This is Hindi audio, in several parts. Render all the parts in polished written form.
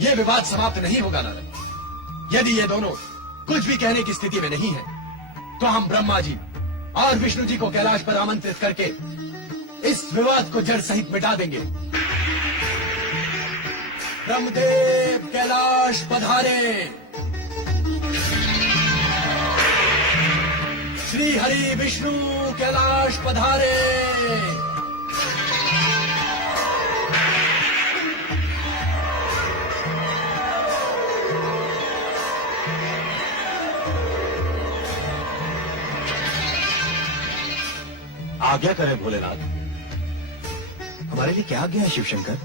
ये विवाद समाप्त नहीं होगा नारद। यदि ये दोनों कुछ भी कहने की स्थिति में नहीं है तो हम ब्रह्मा जी और विष्णु जी को कैलाश पर आमंत्रित करके इस विवाद को जड़ सहित मिटा देंगे। ब्रह्मदेव कैलाश पधारे। श्री हरि विष्णु कैलाश पधारे। आज्ञा करें भोलेनाथ। हमारे लिए क्या आज्ञा है शिवशंकर?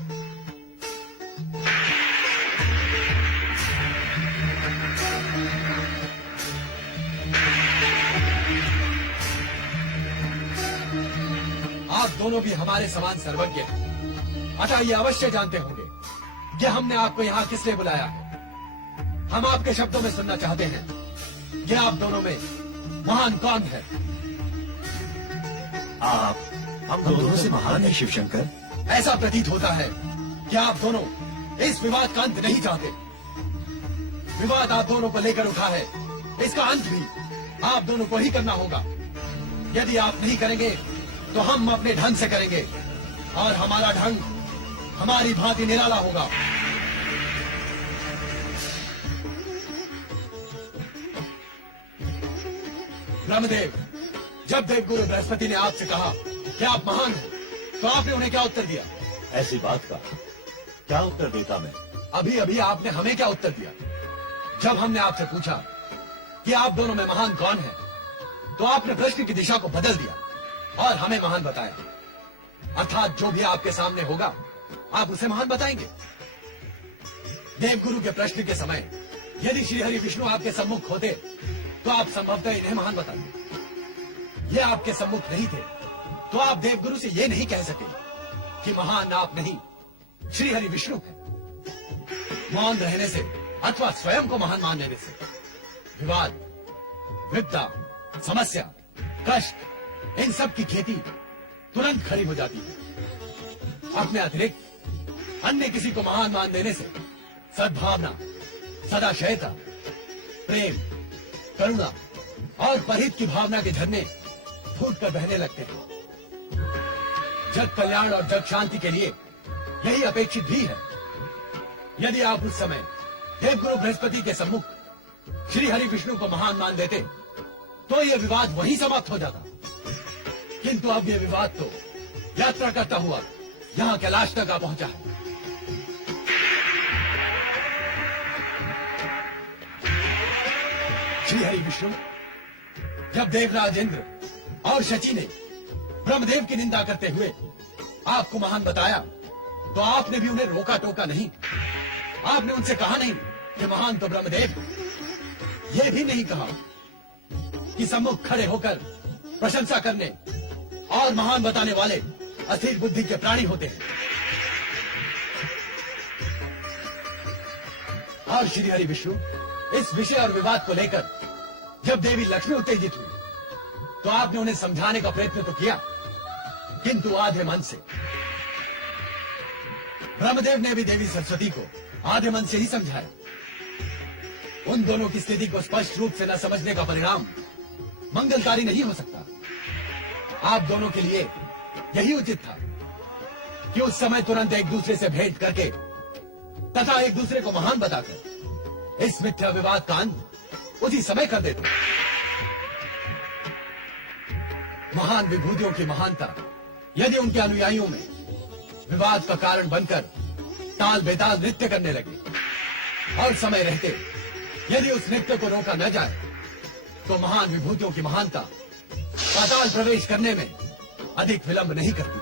आप दोनों भी हमारे समान सर्वज्ञ हैं, अतः ये अवश्य जानते होंगे कि हमने आपको यहाँ किस लिए बुलाया है। हम आपके शब्दों में सुनना चाहते हैं कि आप दोनों में महान कौन है। आप हम दोनों से महान है शिवशंकर। ऐसा प्रतीत होता है कि आप दोनों इस विवाद का अंत नहीं चाहते। विवाद आप दोनों को लेकर उठा है, इसका अंत भी आप दोनों को ही करना होगा। यदि आप नहीं करेंगे तो हम अपने ढंग से करेंगे और हमारा ढंग हमारी भांति निराला होगा। ब्रह्मदेव, जब देवगुरु बृहस्पति ने आपसे कहा कि आप महान हो तो आपने उन्हें क्या उत्तर दिया? ऐसी बात का क्या उत्तर देता मैं? अभी अभी आपने हमें क्या उत्तर दिया? जब हमने आपसे पूछा कि आप दोनों में महान कौन है तो आपने प्रश्न की दिशा को बदल दिया और हमें महान बताया। अर्थात जो भी आपके सामने होगा आप उसे महान बताएंगे। देवगुरु के प्रश्न के समय यदि श्री हरि विष्णु आपके सम्मुख होते तो आप संभवतः इन्हें महान बताते। ये आपके सम्मुख नहीं थे तो आप देवगुरु से ये नहीं कह सके कि महान आप नहीं श्री हरि विष्णु है। मौन रहने से अथवा स्वयं को महान मान लेने से विवाद, विपदा, समस्या, कष्ट, इन सब की खेती तुरंत खड़ी हो जाती है। अपने अतिरिक्त अन्य किसी को महान मान देने से सद्भावना, सदाशयता, प्रेम, करुणा और परहित की भावना के झरने फूट कर बहने लगते हैं। जग कल्याण और जग शांति के लिए यही अपेक्षित भी है। यदि आप उस समय देवगुरु बृहस्पति के सम्मुख श्री हरि विष्णु को महान मान देते तो यह विवाद वहीं समाप्त हो जाता, किंतु अब यह विवाद तो यात्रा करता हुआ यहाँ कैलाश तक आ पहुंचा है। श्री हरि विष्णु, जब देवराज इंद्र और शची ने ब्रह्मदेव की निंदा करते हुए आपको महान बताया तो आपने भी उन्हें रोका टोका नहीं। आपने उनसे कहा नहीं कि महान तो ब्रह्मदेव, यह भी नहीं कहा कि सम्मुख खड़े होकर प्रशंसा करने और महान बताने वाले अस्थिर बुद्धि के प्राणी होते हैं। और श्री हरि विष्णु, इस विषय और विवाद को लेकर जब देवी लक्ष्मी उत्तेजित हुई तो आपने उन्हें समझाने का प्रयत्न तो किया, किंतु आधे मन से। ब्रह्मदेव ने भी देवी सरस्वती को आधे मन से ही समझाया। उन दोनों की स्थिति को स्पष्ट रूप से न समझने का परिणाम मंगलकारी नहीं हो सकता। आप दोनों के लिए यही उचित था कि उस समय तुरंत एक दूसरे से भेंट करके तथा एक दूसरे को महान बताकर इस मिथ्या विवाद का अंत उसी समय कर देते। महान विभूतियों की महानता यदि उनके अनुयायियों में विवाद का कारण बनकर ताल बेताल नृत्य करने लगे और समय रहते यदि उस नृत्य को रोका न जाए तो महान विभूतियों की महानता पाताल प्रवेश करने में अधिक विलंब नहीं करती।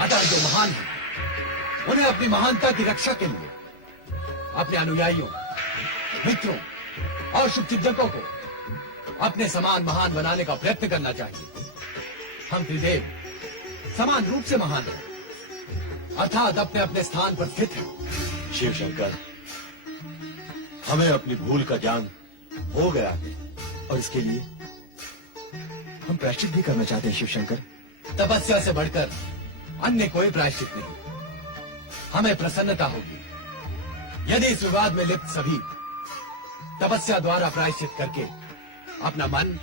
अतः जो महान है उन्हें अपनी महानता की रक्षा के लिए अपने अनुयायियों, मित्रों और शुभचिंतकों को अपने समान महान बनाने का प्रयत्न करना चाहिए। हम त्रिदेव समान रूप से महान हैं, अर्थात अपने अपने स्थान पर स्थित हैं। शिव शंकर, हमें अपनी भूल का ज्ञान हो गया है और इसके लिए हम प्रायश्चित भी करना चाहते हैं शिवशंकर। तपस्या से बढ़कर अन्य कोई प्रायश्चित नहीं। हमें प्रसन्नता होगी यदि इस विवाद में लिप्त सभी तपस्या द्वारा प्रायश्चित करके अपना मन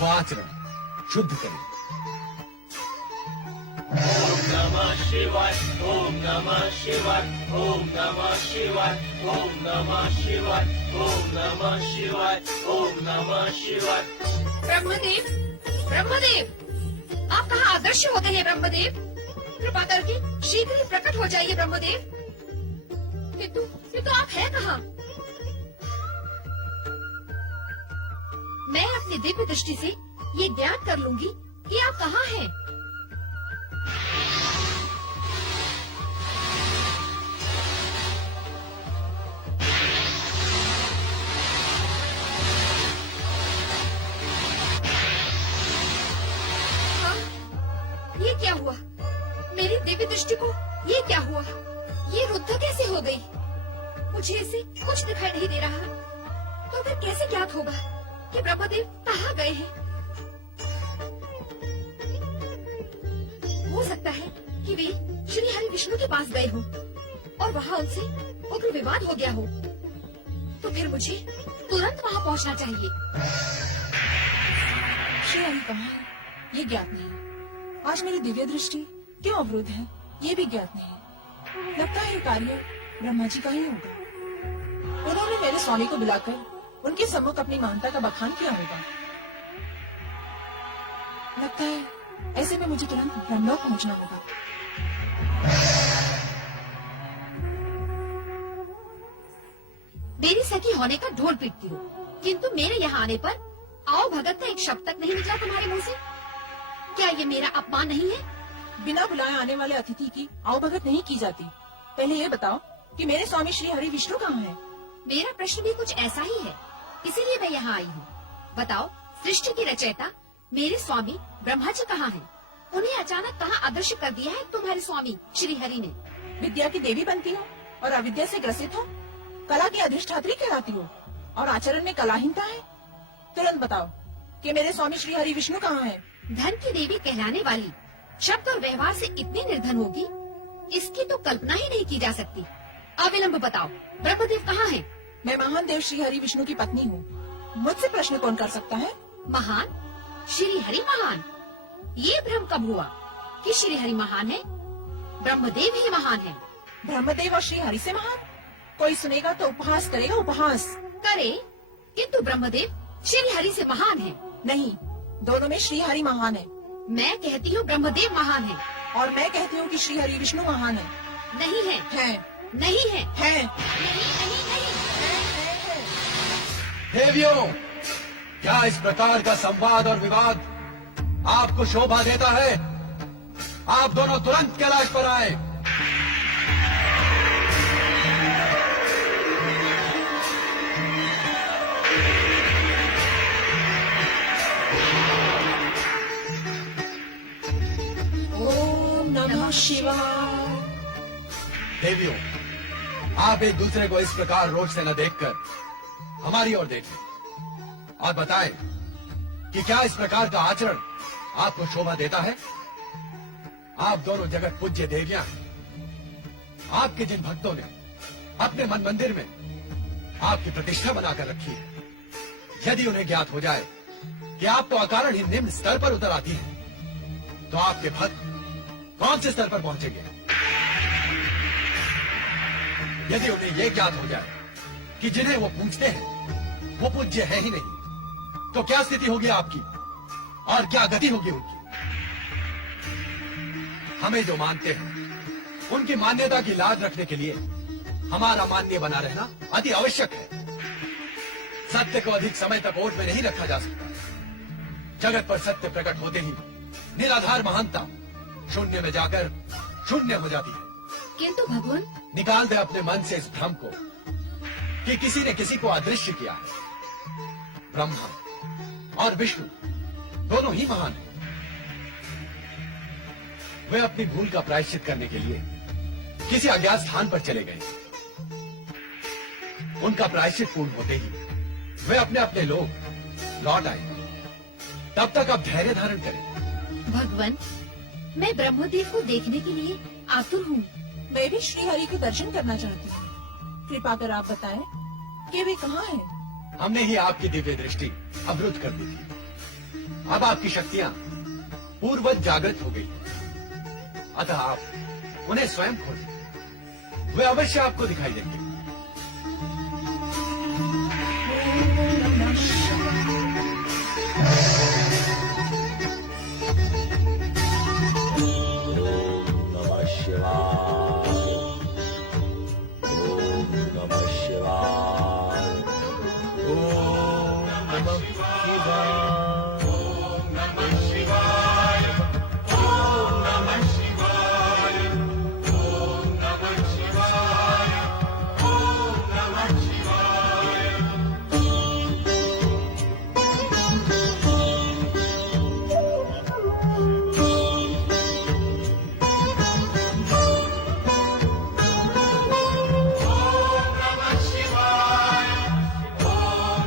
व आचरण शुद्ध करें। ओम नमः शिवाय, ओम नमः शिवाय, ओम नमः शिवाय, ओम नमः शिवाय, ओम नमः शिवाय, ओम नमः शिवाय। ब्रह्मदेव, ब्रह्मदेव, आप कहाँ अदृश्य हो गए हैं ब्रह्मदेव? कृपा करके शीघ्र ही प्रकट हो जाइए ब्रह्मदेव। किंतु आप हैं कहाँ? मैं अपनी दिव्य दृष्टि से ये ज्ञात कर लूंगी कि आप कहाँ हैं। ये क्या हुआ? मेरी दिव्य दृष्टि को ये क्या हुआ? ये रुद्ध कैसे हो गई? मुझे इसे कुछ दिखाई नहीं दे रहा। तो फिर कैसे ज्ञात होगा कि ब्रह्मदेव कहाँ गए हैं? हो सकता है कि वे श्री हरि विष्णु के पास गए हो और वहाँ उनसे उग्र विवाद हो गया हो। तो फिर मुझे तुरंत वहाँ पहुँचना चाहिए। श्री हरि कहाँ है ये ज्ञात नहीं। आज मेरी दिव्य दृष्टि क्यों अवरुद्ध है ये भी ज्ञात नहीं। लगता है ये कार्य ब्रह्मा जी का ही होगा। उन्होंने मेरे स्वामी को बुलाकर उनके सम्मुख अपनी महानता का बखान किया होगा। लगता है ऐसे में मुझे तुरंत ब्रह्मलोक पहुंचना होगा। मेरी सखी होने का ढोल पीटती हो, किंतु मेरे यहाँ आने पर आओ भगत का एक शब्द तक नहीं निकला तुम्हारे मुंह से। क्या ये मेरा अपमान नहीं है? बिना बुलाए आने वाले अतिथि की आवभगत नहीं की जाती। पहले ये बताओ कि मेरे स्वामी श्री हरि विष्णु कहाँ हैं? मेरा प्रश्न भी कुछ ऐसा ही है, इसीलिए मैं यहाँ आई हूँ। बताओ, सृष्टि के रचयिता मेरे स्वामी ब्रह्मा जी कहाँ हैं? उन्हें अचानक कहाँ अदृश्य कर दिया है तुम्हारे स्वामी श्री हरि ने? विद्या की देवी बनती हो और अविद्या से ग्रसित हो, कला की अधिष्ठात्री कहलाती हो और आचरण में कलाहीनता है। तुरंत बताओ कि मेरे स्वामी श्री हरि विष्णु कहाँ हैं? धन की देवी कहलाने वाली शब्द और व्यवहार से इतनी निर्धन होगी, इसकी तो कल्पना ही नहीं की जा सकती। अविलंब बताओ, ब्रह्मदेव कहाँ हैं? मैं महान देव श्री हरि विष्णु की पत्नी हूँ। मुझसे प्रश्न कौन कर सकता है? महान? श्री हरि महान? ये भ्रम कब हुआ कि श्री हरि महान है? ब्रह्मदेव ही महान है। ब्रह्मदेव और श्री हरि से महान? कोई सुनेगा तो उपहास करेगा। उपहास करे, किंतु ब्रह्मदेव श्री हरि से महान है। नहीं, दोनों में श्री हरि महान है। मैं कहती हूँ ब्रह्मदेव महान है। और मैं कहती हूँ कि श्री हरि विष्णु महान है। नहीं है, है, नहीं है, है, नहीं, नहीं, नहीं। देवियों, क्या इस प्रकार का संवाद और विवाद आपको शोभा देता है? आप दोनों तुरंत कैलाश पर आए। ओम नमः शिवाय। देवियों, आप एक दूसरे को इस प्रकार रोज से न देखकर हमारी ओर देखें और बताएं कि क्या इस प्रकार का आचरण आपको शोभा देता है? आप दोनों जगत पूज्य देवियां हैं। आपके जिन भक्तों ने अपने मन मंदिर में आपकी प्रतिष्ठा बनाकर रखी है, यदि उन्हें ज्ञात हो जाए कि आप तो अकारण ही निम्न स्तर पर उतर आती हैं, तो आपके भक्त कौन से स्तर पर पहुंचेंगे? यदि उन्हें यह ज्ञात हो जाए कि जिन्हें वो पूजते हैं वो पूज्य है ही नहीं, तो क्या स्थिति होगी आपकी और क्या गति होगी उनकी? हमें जो मानते हैं उनकी मान्यता की लाज रखने के लिए हमारा मान्य बना रहना अति आवश्यक है। सत्य को अधिक समय तक ओट में नहीं रखा जा सकता। जगत पर सत्य प्रकट होते ही निराधार महानता शून्य में जाकर शून्य हो जाती है। किंतु भगवान, निकाल दे अपने मन से इस भ्रम को कि किसी ने किसी को अदृश्य किया है। ब्रह्मा और विष्णु दोनों ही महान हैं। वे अपनी भूल का प्रायश्चित करने के लिए किसी अज्ञात स्थान पर चले गए। उनका प्रायश्चित पूर्ण होते ही वे अपने अपने लोग लौट आए। तब तक आप धैर्य धारण करें। भगवान, मैं ब्रह्मदेव को देखने के लिए आतुर हूँ। मैं भी श्री हरि के दर्शन करना चाहती हूँ। कृपा कर आप बताएं कि वे कहाँ हैं? हमने ही आपकी दिव्य दृष्टि अवरुद्ध कर दी थी। अब आपकी शक्तियां पूर्ववत जागृत हो गई। अतः आप उन्हें स्वयं खोजें। वे अवश्य आपको दिखाई देंगे। नमः शिवाय। ओम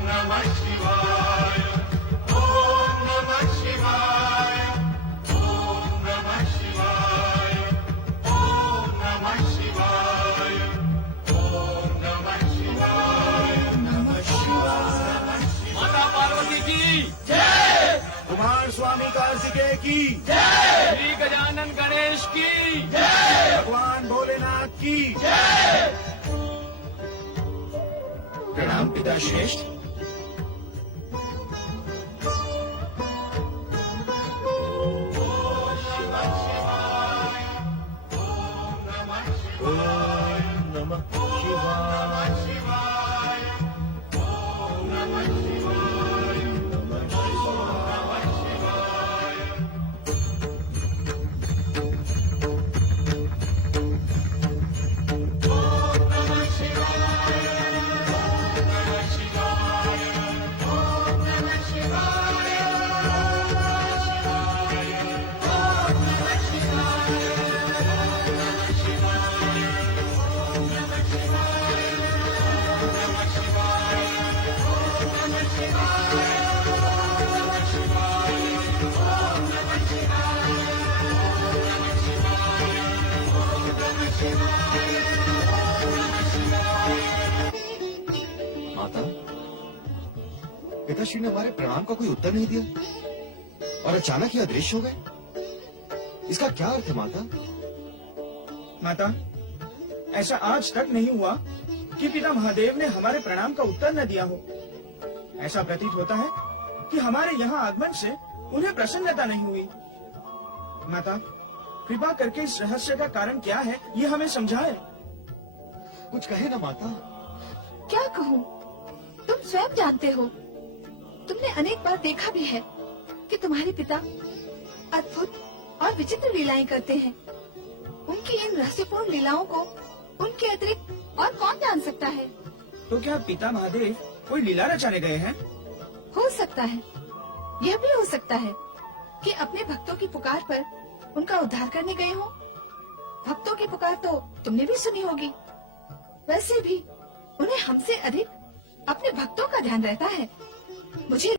नमः शिवाय। ओम नमः शिवाय। माता पार्वती की कुमार स्वामी कार्तिकेय की, श्री गजानन गणेश की भगवान भोलेनाथ की। प्रणाम पिता श्रेष्ठ। ओम नमः शिवाय। माता, पिताश्री ने हमारे प्रणाम का कोई उत्तर नहीं दिया और अचानक ही अदृश्य हो गए। इसका क्या अर्थ है माता? माता, ऐसा आज तक नहीं हुआ कि पिता महादेव ने हमारे प्रणाम का उत्तर न दिया हो। ऐसा प्रतीत होता है कि हमारे यहाँ आगमन से उन्हें प्रसन्नता नहीं हुई। माता, कृपा करके इस रहस्य का कारण क्या है, ये हमें समझाए। कुछ कहे ना माता। क्या कहूँ? तुम स्वयं जानते हो। तुमने अनेक बार देखा भी है कि तुम्हारे पिता अद्भुत और विचित्र लीलाएं करते हैं। उनकी इन रहस्यपूर्ण लीलाओं को उनके अतिरिक्त और कौन जान सकता है? तो क्या पिता महादेव कोई लीला रचाने गए हैं? हो सकता है, यह भी हो सकता है कि अपने भक्तों की पुकार पर उनका उद्धार करने गए हो। भक्तों की पुकार तो तुमने भी सुनी होगी। वैसे भी उन्हें हमसे अधिक अपने भक्तों का ध्यान रहता है। मुझे